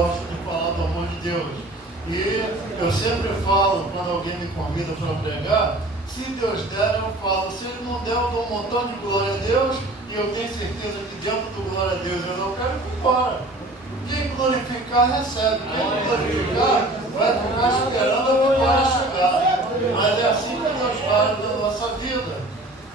gosto de falar do amor de Deus. E eu sempre falo, quando alguém me convida para pregar, se Deus der, eu falo. Se Ele não der, eu dou um montão de glória a Deus. E eu tenho certeza que dentro do glória a Deus eu não quero ir embora. Quem glorificar, recebe. Quem glorificar, vai ficar esperando a vitória chegar. Mas é assim que Deus faz na nossa vida.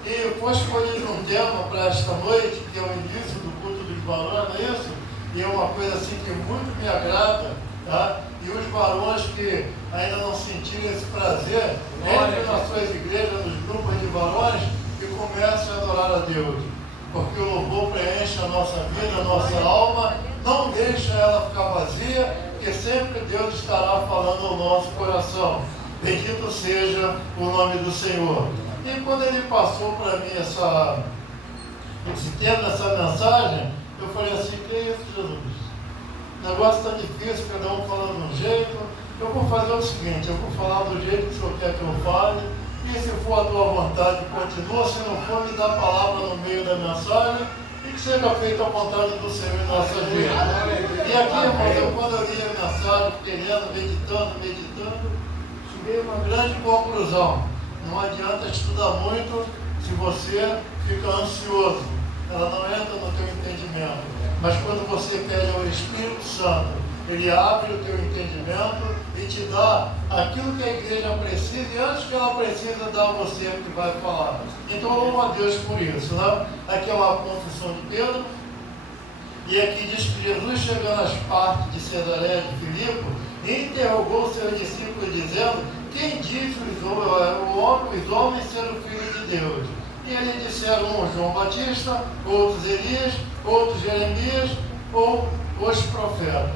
E foi escolhido um tema para esta noite, que é o início do culto dos varões, não é isso? E é uma coisa assim que muito me agrada, tá? E os varões que ainda não sentiram esse prazer, entrem nas suas igrejas, nos grupos de varões, e comecem a adorar a Deus. Porque o louvor preenche a nossa vida, a nossa alma, não deixa ela ficar vazia, porque sempre Deus estará falando ao nosso coração. Bendito seja o nome do Senhor. E quando Ele passou para mim esse tema, essa mensagem, eu falei assim, que é isso, Jesus? O negócio está difícil, cada um falando de um jeito. Eu vou fazer o seguinte, eu vou falar do jeito que o Senhor quer que eu fale, e se for a tua vontade, continua, se não for, me dá a palavra no meio da mensagem, e que seja feita a vontade do Senhor em nossas vidas. E aqui, irmãos, quando eu li a mensagem, querendo, meditando, cheguei a uma grande conclusão. Não adianta estudar muito se você fica ansioso. Ela não entra no teu entendimento. Mas quando você pede ao Espírito Santo, Ele abre o teu entendimento e te dá aquilo que a igreja precisa, e antes que ela precisa, dá a você que vai falar. Então, louvo a Deus por isso, né? Aqui é uma confissão de Pedro, e aqui diz que Jesus, chegando às partes de Cesareia de Filipe, interrogou seus discípulos, dizendo: quem diz os homens ser o Filho de Deus? E eles disseram, um João Batista, outros Elias, outros Jeremias, ou os profetas.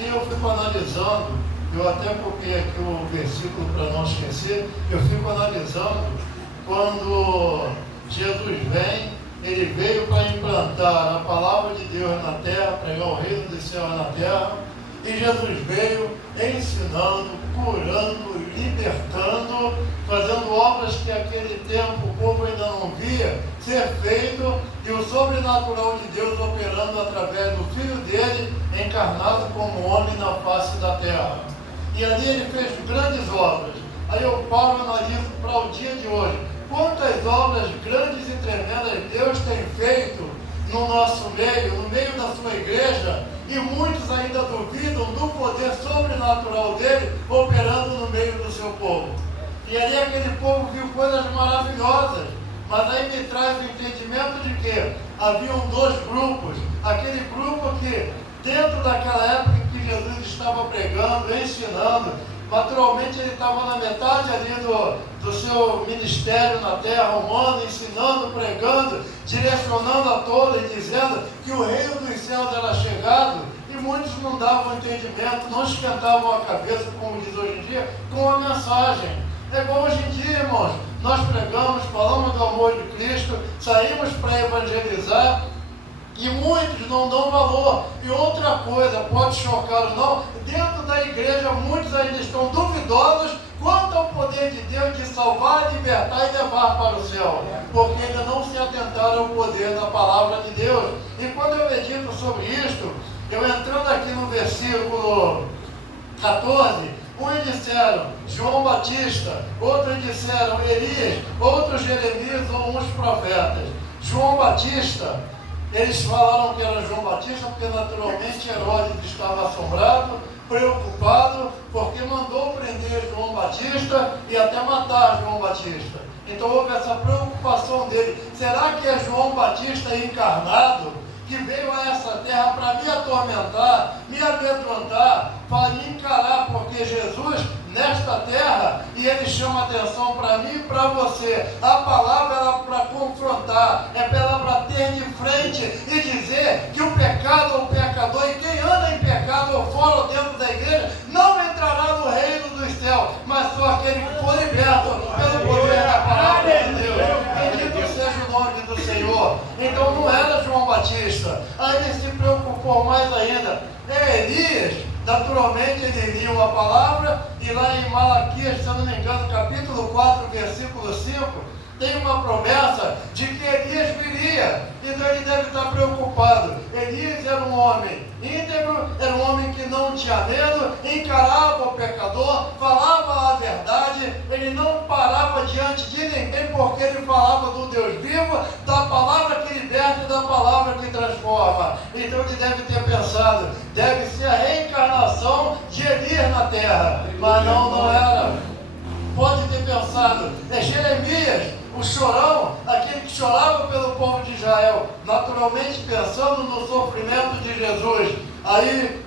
E eu fico analisando, eu até coloquei aqui o versículo para não esquecer, eu fico analisando quando Jesus vem, Ele veio para implantar a palavra de Deus na terra, pregar o reino dos céus na terra, e Jesus veio ensinando, curando, libertando, fazendo obras que naquele tempo o povo ainda não via ser feito, e o sobrenatural de Deus operando através do Filho dele, encarnado como homem na face da terra. E ali ele fez grandes obras. Aí eu paro e analiso para o dia de hoje. Quantas obras grandes e tremendas Deus tem feito no nosso meio, no meio da sua igreja, e muitos ainda duvidam do poder sobrenatural dele operando no meio do seu povo. E ali aquele povo viu coisas maravilhosas, mas aí me traz o entendimento de que haviam dois grupos. Aquele grupo que, dentro daquela época que Jesus estava pregando, ensinando, naturalmente ele estava na metade ali do seu ministério na terra humana, ensinando, pregando, direcionando a todos e dizendo que o reino dos céus era chegado, e muitos não davam entendimento, não esquentavam a cabeça, como diz hoje em dia, com a mensagem. É igual hoje em dia, irmãos, nós pregamos, falamos do amor de Cristo, saímos para evangelizar, e muitos não dão valor. E outra coisa, pode chocar ou não, dentro da igreja muitos ainda estão duvidosos quanto ao poder de Deus de salvar, libertar e levar para o céu, porque ainda não se atentaram ao poder da palavra de Deus. E quando eu medito sobre isto, eu entrando aqui no versículo 14, uns disseram João Batista, outros disseram Elias, outros Jeremias ou uns profetas. João Batista, eles falaram que era João Batista porque naturalmente Herodes estava assombrado, preocupado, porque mandou prender João Batista e até matar João Batista. Então houve essa preocupação dele. Será que é João Batista encarnado que veio a essa terra para me atormentar, me amedrontar, para me encarar, porque Jesus nesta terra, e ele chama atenção para mim e para você, a palavra é para confrontar, é para ter de frente e dizer que o pecado ou o pecador, e quem anda em pecado ou fora ou dentro da igreja, não entrará no reino dos céus, mas só aquele que for liberto pelo poder da palavra de Deus. Bendito seja o nome do Senhor. Então não era João Batista, aí ele se preocupou mais ainda, é Elias. Naturalmente ele lia a palavra, e lá em Malaquias, se eu não me engano, capítulo 4, versículo 5, tem uma promessa de que Elias viria. Então ele deve estar preocupado. Elias era um homem íntegro, era um homem que não tinha medo, encarava o pecador, falava a verdade, ele não parava diante de ninguém, porque ele falava do Deus vivo, da palavra que liberta e da palavra que transforma. Então ele deve ter pensado, deve ser a reencarnação de Elias na terra, mas não era. Pode ter pensado, é Jeremias, o chorão, aquele que chorava pelo povo de Israel, naturalmente pensando no sofrimento de Jesus. Aí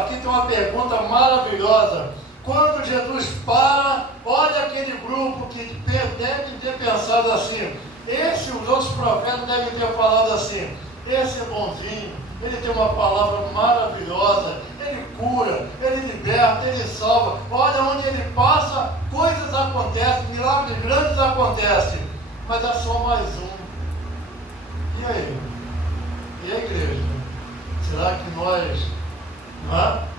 aqui tem uma pergunta maravilhosa. Quando Jesus para, olha aquele grupo que deve ter pensado assim, os outros profetas devem ter falado assim, esse é bonzinho, ele tem uma palavra maravilhosa, ele cura, ele liberta, ele salva. Olha, onde ele passa, coisas acontecem, milagres grandes acontecem, mas é só mais um. E aí? E a igreja? Será que nós,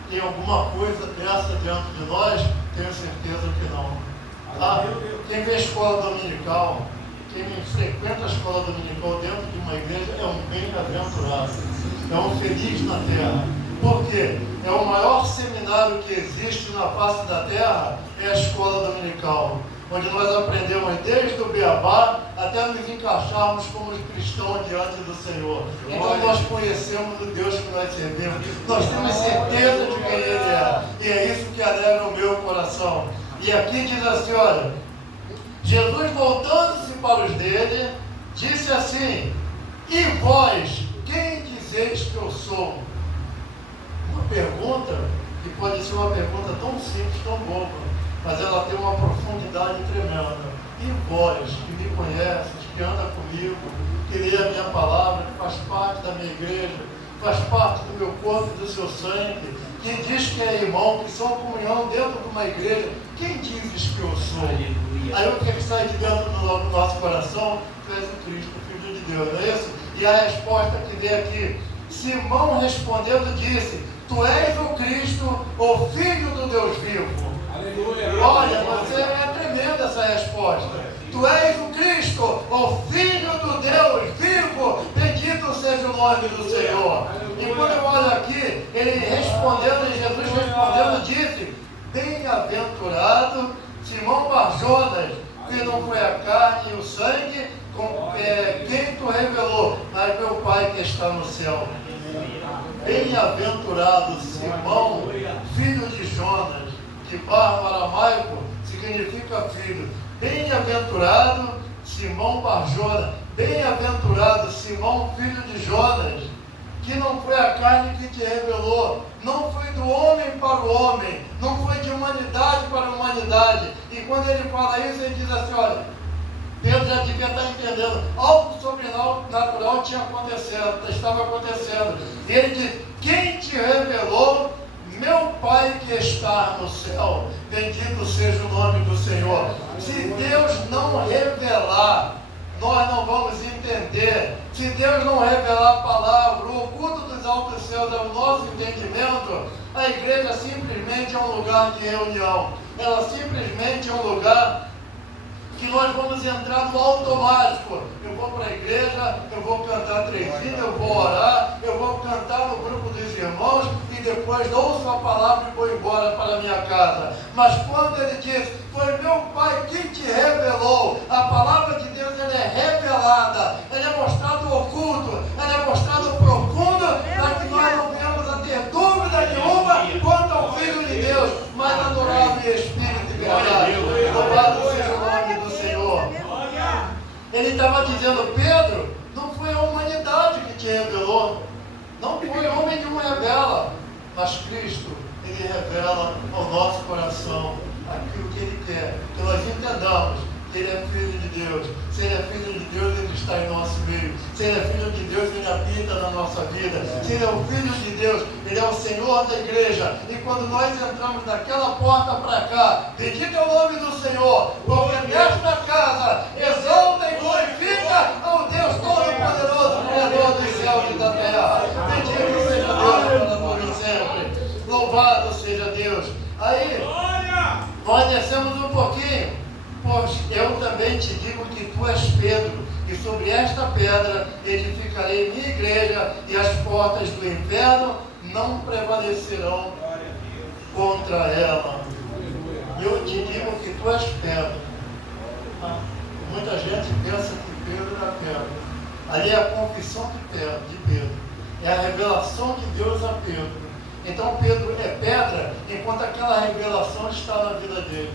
tem alguma coisa dessa dentro de nós? Tenho certeza que não. Quem vê escola dominical, quem frequenta a escola dominical dentro de uma igreja é um bem-aventurado, é um feliz na terra. Por quê? É o maior seminário que existe na face da terra, é a escola dominical, onde nós aprendemos desde o beabá até nos encaixarmos como cristãos diante do Senhor. Então nós conhecemos o Deus que nós servimos, nós temos certeza de quem Ele é, e é isso que alegra o meu coração. E aqui diz assim, olha, Jesus voltando-se para os dele, disse assim, e vós, quem dizeis que eu sou? Uma pergunta que pode ser uma pergunta tão simples, tão boba, mas ela tem uma profundidade tremenda. E vós, que me conheces, que anda comigo, que lê a minha palavra, que faz parte da minha igreja, faz parte do meu corpo e do seu sangue, que diz que é irmão, que são comunhão dentro de uma igreja, quem dizes que eu sou? Aí o que é que sai de dentro do nosso coração? Tu és o Cristo, o Filho de Deus, não é isso? E a resposta que vem aqui, Simão respondendo disse, tu és o Cristo, o Filho do Deus vivo. Aleluia. Olha, você é tremenda essa resposta. Tu és o Cristo, o Filho do Deus vivo, bendito seja o nome do Senhor. E quando eu olho aqui, ele respondendo, Jesus respondendo, disse, bem-aventurado Simão Barjonas, que não foi a carne e o sangue, quem tu revelou, mas meu Pai que está no céu. Bem-aventurado Simão, filho de Jonas, que barro aramaico significa filho. Bem-aventurado Simão Barjona, bem-aventurado Simão, filho de Jonas, que não foi a carne que te revelou, não foi do homem para o homem, não foi de humanidade para a humanidade. E quando ele fala isso, ele diz assim, olha, Pedro já devia estar entendendo, algo sobrenatural estava acontecendo. E ele diz, quem te revelou? Meu Pai que está no céu, bendito seja o nome do Senhor. Se Deus não revelar, nós não vamos entender. Se Deus não revelar a palavra, o oculto dos altos céus é o nosso entendimento, a igreja simplesmente é um lugar de reunião. Ela simplesmente é um lugar que nós vamos entrar no automático. Eu vou para a igreja, eu vou cantar 3 hinos, eu vou orar, eu vou cantar no grupo dos irmãos e depois ouço a palavra e vou embora para a minha casa. Mas quando ele diz, foi meu Pai quem te revelou, a palavra de Deus ela é revelada, ela é mostrada oculto, ela é mostrada profundo, para que nós não venhamos a ter dúvida nenhuma quanto ao Filho de Deus, mas adorável em espírito e verdade. Louvado seja o nome do Senhor. Ele estava dizendo, Pedro, não foi a humanidade que te revelou, não foi homem nenhum revela, mas Cristo, Ele revela ao nosso coração aquilo que Ele quer, que nós entendamos que Ele é Filho de Deus. Se Ele é Filho de Deus, Ele está em nosso meio. Se Ele é Filho de Deus, Ele habita na nossa vida. Se Ele é o Filho de Deus, Ele é o Senhor da igreja. E quando nós entramos naquela porta para cá, bendito é o nome do Senhor, porque nesta casa exalta e glorifica ao Deus Todo-Poderoso, Criador dos céus e da terra. Bendito seja Deus para todos sempre. Louvado seja Deus. Aí, nós descemos um pouquinho. Pois eu também te digo que tu és Pedro, e sobre esta pedra edificarei minha igreja, e as portas do inferno não prevalecerão contra ela. E eu te digo que tu és pedra. Muita gente pensa que Pedro era pedra. Ali é a confissão de Pedro. É a revelação de Deus a Pedro. Então Pedro é pedra, enquanto aquela revelação está na vida dele.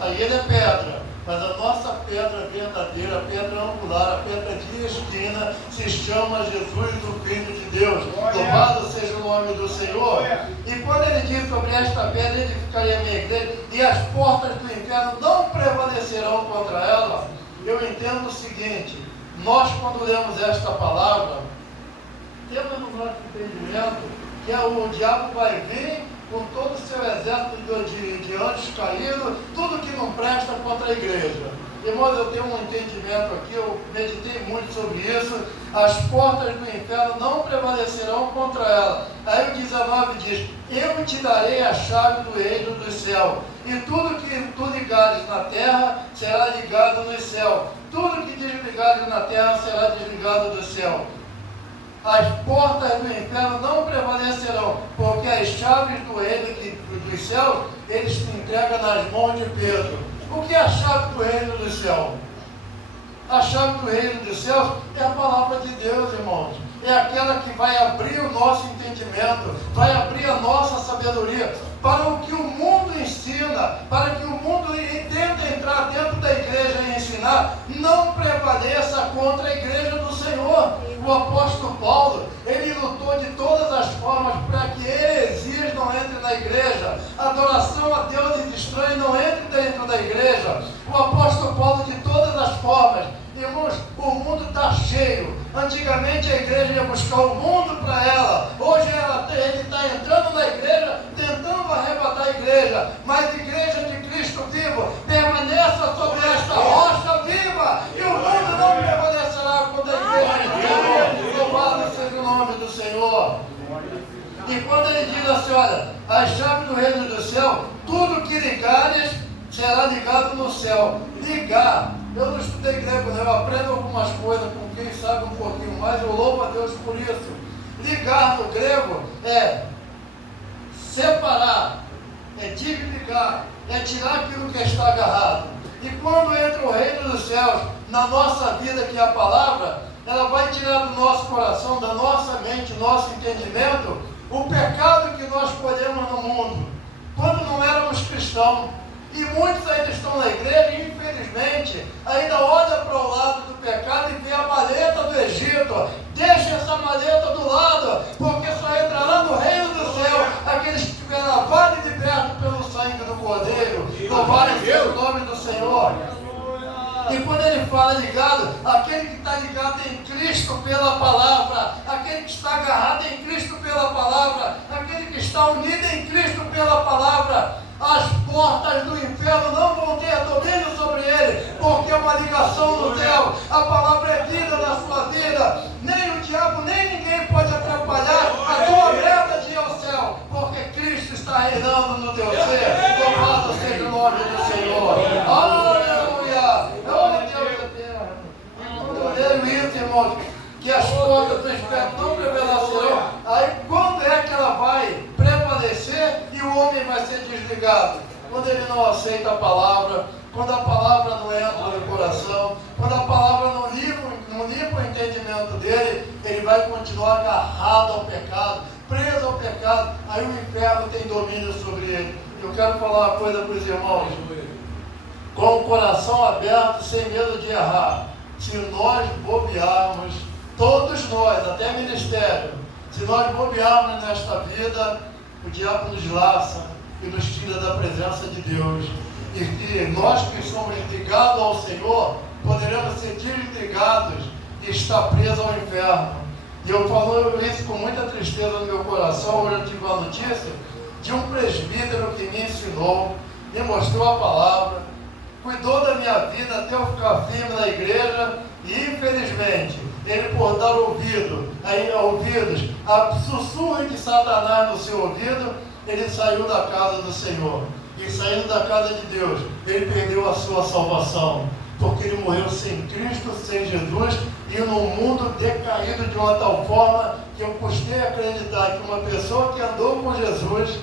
Aí ele é pedra, mas a nossa pedra verdadeira, a pedra angular, a pedra de esquina, se chama Jesus, o Filho de Deus. Louvado seja o nome do Senhor. E quando ele diz sobre esta pedra, ele edificaria a minha igreja, e as portas do inferno não prevalecerão contra ela, eu entendo o seguinte: nós, quando lemos esta palavra, temos no nosso entendimento que o diabo vai vir com todo o seu exército de anjos caídos, tudo que não presta contra a igreja. Irmãos, eu tenho um entendimento aqui, eu meditei muito sobre isso. As portas do inferno não prevalecerão contra ela. Aí o 19 diz: eu te darei a chave do reino do céu, e tudo que tu ligares na terra será ligado no céu, tudo que desligares na terra será desligado do céu. As portas do inferno não prevalecerão, porque as chaves do reino dos céus, eles te entregam nas mãos de Pedro. O que é a chave do reino do céu? A chave do reino dos céus é a palavra de Deus, irmãos. É aquela que vai abrir o nosso entendimento, vai abrir a nossa sabedoria, para o que o mundo ensina, para que o mundo tenta entrar dentro da igreja e ensinar, não prevaleça contra a igreja do Senhor. O apóstolo Paulo, ele lutou de todas as formas para que heresias não entrem na igreja, adoração a deuses estranhos não entre dentro da igreja. O apóstolo Paulo, de todas as formas, irmãos, o mundo está cheio. Antigamente a igreja ia buscar o mundo para ela, hoje ele está entrando na igreja, tentando arrebatar a igreja, mas a igreja de Cristo vivo permaneça sobre esta rocha viva, e o mundo não prevalecerá contra a igreja de Deus. Louvado seja o nome do Senhor. E quando ele diz assim: olha, as chaves do reino do céu, tudo que ligares será ligado no céu. Ligar, eu não estudei grego, né? Eu aprendo algumas coisas com quem sabe um pouquinho mais, eu louvo a Deus por isso. Ligar no grego é separar, é desligar, é tirar aquilo que está agarrado. E quando entra o reino dos céus na nossa vida, que é a palavra, ela vai tirar do nosso coração, da nossa mente, nosso entendimento, o pecado que nós colhemos no mundo, quando não éramos cristãos. E muitos ainda estão na igreja e, infelizmente, ainda olha para o lado do pecado e vê a maleta do Egito. Deixa essa maleta do lado, porque só entrará no reino do céu aqueles que tiverem lavado e liberto pelo sangue do Cordeiro. Louvado seja o nome do Senhor. E quando ele fala ligado, aquele que está ligado em Cristo pela palavra, aquele que está agarrado em Cristo pela palavra, aquele que está unido em Cristo pela palavra, as portas do inferno não vão ter domínio sobre ele, porque é uma ligação no céu. A palavra é vida na sua vida. Nem o diabo, nem ninguém pode atrapalhar a tua meta de ir ao céu, porque Cristo está reinando no teu ser. Louvado seja o nome do Senhor. Aleluia! Glória a Deus eterno. E quando eu leio isso, irmãos, que as portas do inferno não prevalecerão, aí quando é que ela vai prevalecer e o homem vai ser desligado? Quando ele não aceita a palavra, quando a palavra não entra no coração, quando a palavra não limpa o entendimento dele, ele vai continuar agarrado ao pecado, preso ao pecado, aí o inferno tem domínio sobre ele. Eu quero falar uma coisa para os irmãos: com o coração aberto, sem medo de errar, se nós bobearmos, todos nós, até ministério, se nós bobearmos nesta vida, o diabo nos laça e nos tira da presença de Deus. E nós que somos ligados ao Senhor, poderemos ser desligados e estar presos ao inferno. E eu falo isso com muita tristeza no meu coração. Hoje eu tive uma notícia de um presbítero que me ensinou, me mostrou a palavra, cuidou da minha vida até eu ficar firme na igreja, e infelizmente, ele, por dar ouvidos a sussurro de Satanás no seu ouvido, ele saiu da casa do Senhor. E saindo da casa de Deus, ele perdeu a sua salvação, porque ele morreu sem Cristo, sem Jesus, e num mundo decaído de uma tal forma que eu custei acreditar que uma pessoa que andou com Jesus,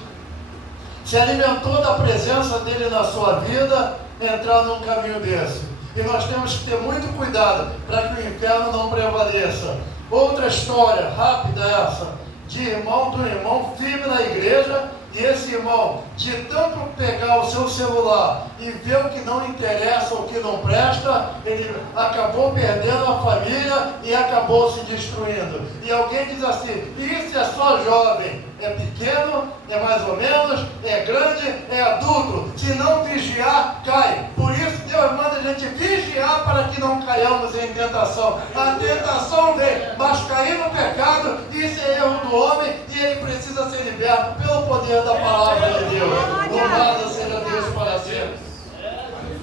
se alimentou da presença dele na sua vida, entrar num caminho desse. E nós temos que ter muito cuidado para que o inferno não prevaleça. Outra história, rápida essa, de do irmão firme na igreja, e esse irmão, de tanto pegar o seu celular e ver o que não interessa, o que não presta, ele acabou perdendo a família e acabou se destruindo. E alguém diz assim: isso é só jovem, é pequeno, é mais ou menos, é grande, é adulto. Se não vigiar, cai. Por isso Deus manda a gente vigiar para que não caiamos em tentação. A tentação vem, mas cair no pecado, isso é erro do homem e ele precisa ser liberto pelo poder da palavra de Deus. Louvado seja Deus para sempre.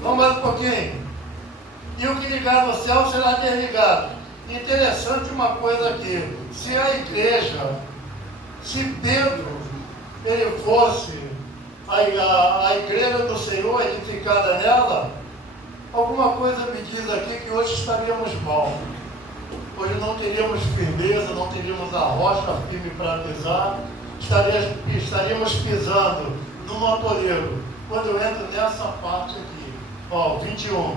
Vamos mais um pouquinho. E o que ligar no céu será desligado. Interessante uma coisa aqui: se a igreja, se Pedro, ele fosse a igreja do Senhor edificada nela, alguma coisa me diz aqui que hoje estaríamos mal. Hoje não teríamos firmeza, não teríamos a rocha firme para pisar, estaríamos pisando num atoleiro. Quando eu entro nessa parte aqui, ó, 21,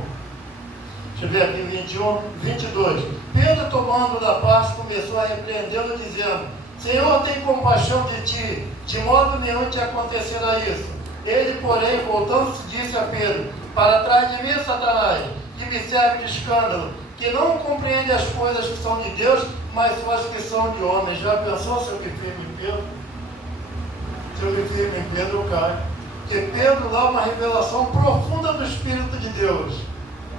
deixa eu ver aqui, 21, 22. Pedro, tomando da parte, começou a repreendê-lo, dizendo: Senhor, tem compaixão de ti, de modo nenhum te acontecerá isso. Ele, porém, voltando-se, disse a Pedro: para trás de mim, Satanás, que me serve de escândalo, que não compreende as coisas que são de Deus, mas só as que são de homens. Já pensou se eu me firme em Pedro? Se eu me firme em Pedro, eu caio. Porque Pedro lá uma revelação profunda do Espírito de Deus.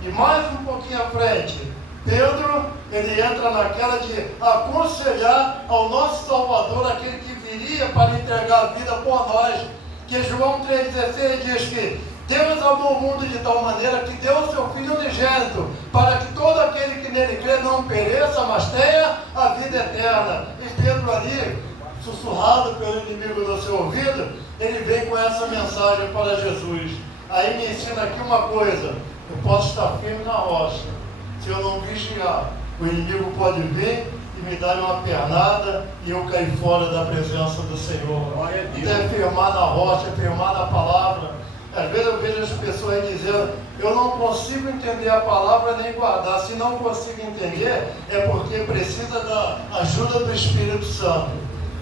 E mais um pouquinho à frente, Pedro, ele entra naquela de aconselhar ao nosso Salvador, aquele que viria para entregar a vida por nós. Que João 3,16 diz que Deus amou o mundo de tal maneira que deu o seu Filho unigênito, para que todo aquele que nele crê não pereça, mas tenha a vida eterna. E Pedro ali, sussurrado pelo inimigo do seu ouvido, ele vem com essa mensagem para Jesus. Aí me ensina aqui uma coisa: eu posso estar firme na rocha. Se eu não vigiar, o inimigo pode vir e me dar uma pernada e eu cair fora da presença do Senhor. Então é firmar na rocha, é firmar na palavra. Às vezes eu vejo as pessoas dizendo: eu não consigo entender a palavra nem guardar. Se não consigo entender, é porque precisa da ajuda do Espírito Santo.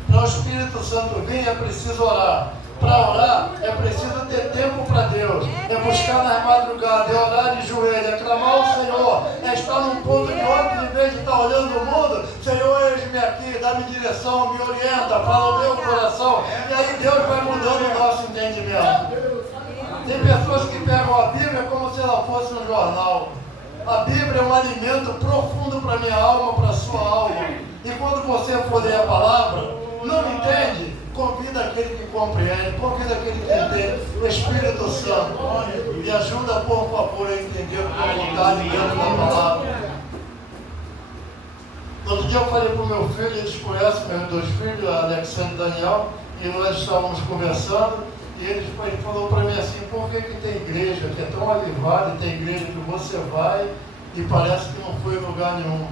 Para o Espírito Santo vir, é preciso orar. Para orar, é preciso ter tempo para Deus. É buscar nas madrugadas, é orar de joelho, é clamar ao Senhor, é estar num ponto de ônibus em vez de estar olhando o mundo. Senhor, eis-me aqui, dá-me direção, me orienta, fala o meu coração. E aí Deus vai mudando o nosso entendimento. Tem pessoas que pegam a Bíblia como se ela fosse um jornal. A Bíblia é um alimento profundo para a minha alma, para a sua alma. E quando você for ler a palavra, não entende? Convida aquele que compreende, convida aquele que entende, o Espírito Santo, me ajuda, por favor, a entender a tua vontade dentro da palavra. Outro dia eu falei para o meu filho, eles conhecem meus dois filhos, Alexandre e Daniel, e nós estávamos conversando, e ele falou para mim assim: por que tem igreja que é tão avivada, e tem igreja que você vai e parece que não foi em lugar nenhum?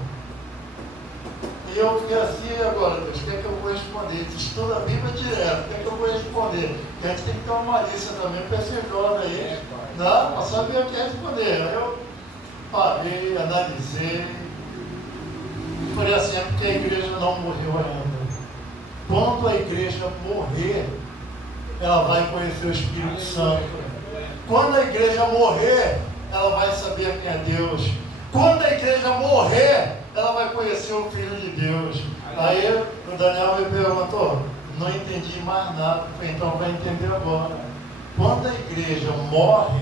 E eu fiquei assim: agora, Deus, o que é que eu vou responder? Estuda a Bíblia direto, o que é que eu vou responder? Porque a gente tem que ter uma malícia também para esse jovem aí, né? Para saber o que responder. Aí eu parei, analisei, falei assim: é porque a igreja não morreu ainda. Quando a igreja morrer, ela vai conhecer o Espírito Santo. Quando a igreja morrer, ela vai saber quem é Deus. Quando a igreja morrer, ela vai conhecer o Filho de Deus. Aí o Daniel me perguntou: não entendi mais nada. Então vai entender agora. Quando a igreja morre,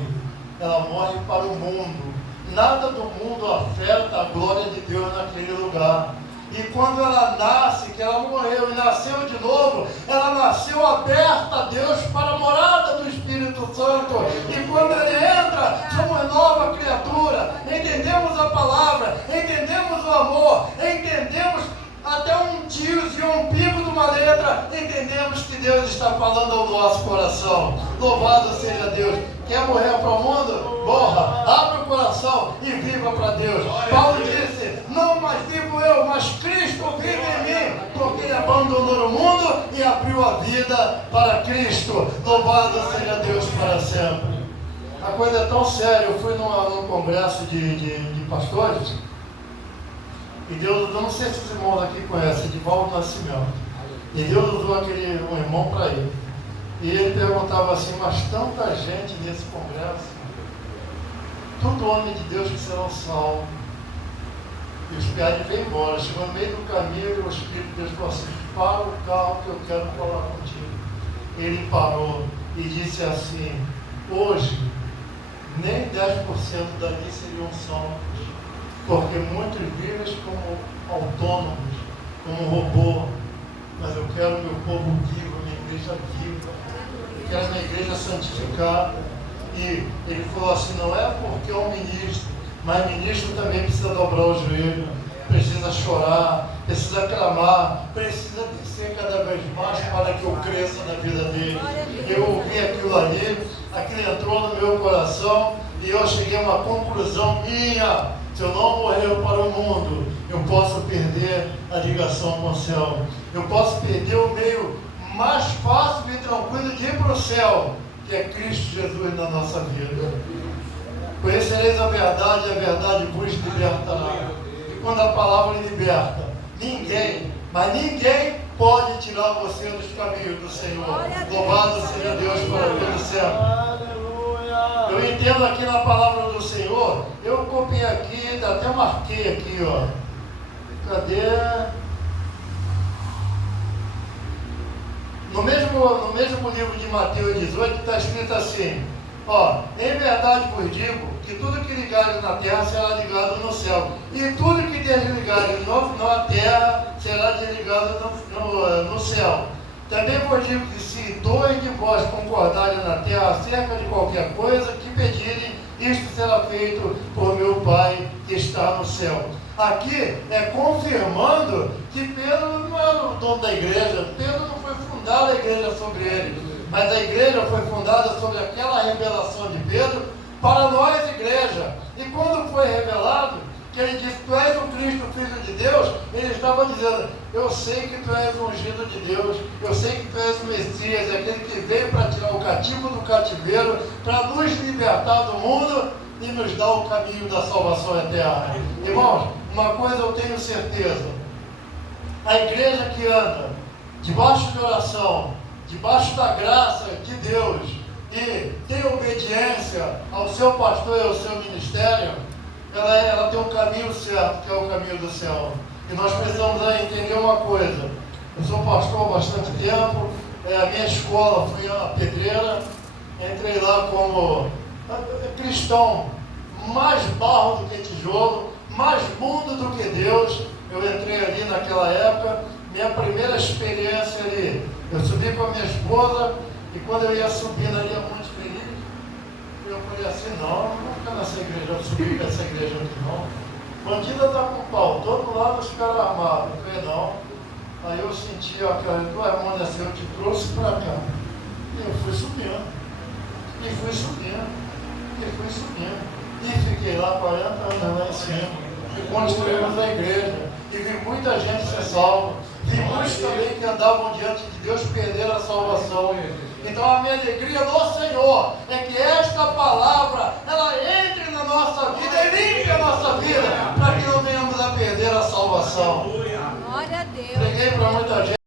ela morre para o mundo. Nada do mundo afeta a glória de Deus naquele lugar. E quando ela nasce, que ela morreu e nasceu de novo, ela nasceu aberta a Deus para a morada do Espírito Santo. E quando ele entra, somos nova criatura. Entendemos a palavra, entendemos o amor, entendemos até um tio e um pico de uma letra. Entendemos que Deus está falando ao nosso coração. Louvado seja Deus. Quer morrer para o mundo? Morra, abre o coração e viva para Deus. Paulo disse: não mais vivo eu, mas Cristo vive em mim, porque Ele abandonou o mundo e abriu a vida para Cristo. Louvado seja Deus para sempre. A coisa é tão séria. Eu fui num congresso de pastores, e Deus, eu não sei se os irmãos aqui conhecem, Edivaldo Nascimento, e Deus usou um irmão para ir, e ele perguntava assim: mas tanta gente nesse congresso, todo homem de Deus que serão salvos. E os piados veio embora. Chegou no meio do caminho e o Espírito de Deus falou assim: para o carro que eu quero falar contigo. Ele parou e disse assim: hoje nem 10% dali seriam salvos, porque muitos vivem como autônomos, como robô. Mas eu quero meu povo vivo, minha igreja viva, eu quero minha igreja santificada. E ele falou assim: não é porque é um ministro, mas ministro também precisa dobrar o joelho, precisa chorar, precisa clamar, precisa descer cada vez mais para que eu cresça na vida dele. Eu ouvi aquilo ali, aquilo entrou no meu coração e eu cheguei a uma conclusão minha: se eu não morrer para o mundo, eu posso perder a ligação com o céu, eu posso perder o meio mais fácil e tranquilo de ir para o céu, que é Cristo Jesus na nossa vida. Conhecereis a verdade e a verdade vos libertará. E quando a palavra liberta, ninguém, mas ninguém pode tirar você dos caminhos do Senhor. Louvado seja Deus para todo sempre. Eu entendo aqui na palavra do Senhor, eu copiei aqui, até marquei aqui, ó. Cadê? No mesmo livro de Mateus 18 está escrito assim: ó, em verdade vos digo que tudo que ligares na terra será ligado no céu, e tudo que desligares na terra será desligado no céu. Também vos digo que se 2 de vós concordarem na terra acerca de qualquer coisa que pedirem, isto será feito por meu Pai que está no céu. Aqui é confirmando que Pedro não era o dono da igreja. Pedro não foi fundar a igreja sobre ele, mas a igreja foi fundada sobre aquela revelação de Pedro para nós, igreja. E quando foi revelado que ele disse: tu és o Cristo, Filho de Deus, ele estava dizendo: eu sei que tu és o ungido de Deus, eu sei que tu és o Messias, aquele que veio para tirar o cativo do cativeiro, para nos libertar do mundo e nos dar o caminho da salvação eterna. Irmãos, uma coisa eu tenho certeza: a igreja que anda debaixo de oração, debaixo da graça de Deus, e tem obediência ao seu pastor e ao seu ministério, ela tem um caminho certo, que é o caminho do céu. E nós precisamos entender uma coisa: eu sou pastor há bastante tempo, a minha escola foi a Pedreira, entrei lá como cristão, mais barro do que tijolo, mais mundo do que Deus. Eu entrei ali naquela época, minha primeira experiência ali, eu subi com a minha esposa, e quando eu ia subindo ali a Monte Feliz, eu falei assim: não vou ficar nessa igreja, eu subi para essa igreja aqui não. Bandida está com pau, todo lado os caras armados. Eu falei: não. Aí eu senti aquela tua mão assim: eu te trouxe para cá. E eu fui subindo, e fui subindo, e fui subindo. E fiquei lá 40 anos lá em cima. E construímos a igreja. E vi muita gente ser salva. Vi muitos também que andavam diante de Deus perder a salvação. Então a minha alegria no Senhor é que esta palavra, ela entre na nossa vida e limpe a nossa vida, para que não venhamos a perder a salvação. Glória a Deus. Preguei para muita gente.